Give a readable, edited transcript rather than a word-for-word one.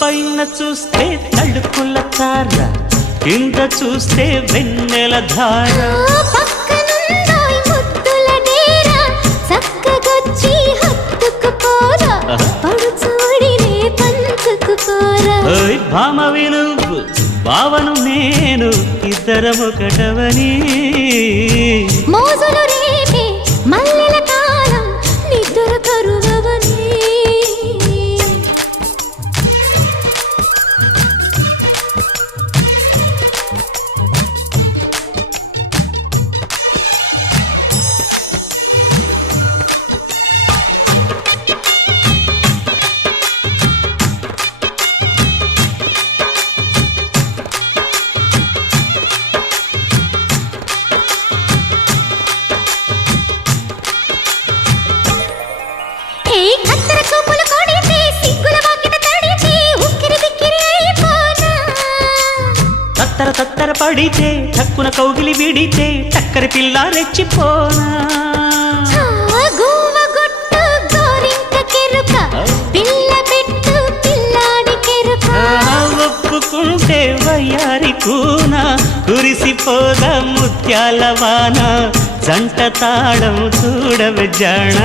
పైన చూస్తే తడుకుల తార, కింద చూస్తే వెన్నెల ధార. పక్కనుందోయ్ ముద్దుల డేరా, చక్కగొచ్చి హత్తుకుపోరా, పడుచూడినే పంచుకుపోరా. భామ విలువు భావను నేను, ఇద్దరమొకటవని. మోజులు రేపే మల్లెల కాలం, నిద్ర కరువవని. తత్తర తత్తర పడితే టక్కున కౌగిలి విడితే టక్కరి పిల్ల రెచ్చిపోనా. ఒప్పుకుంటే వయ్యారి కూన, కురిసిపోదా ముత్యాల వాన, జంట తాళం చూడవే జాణ.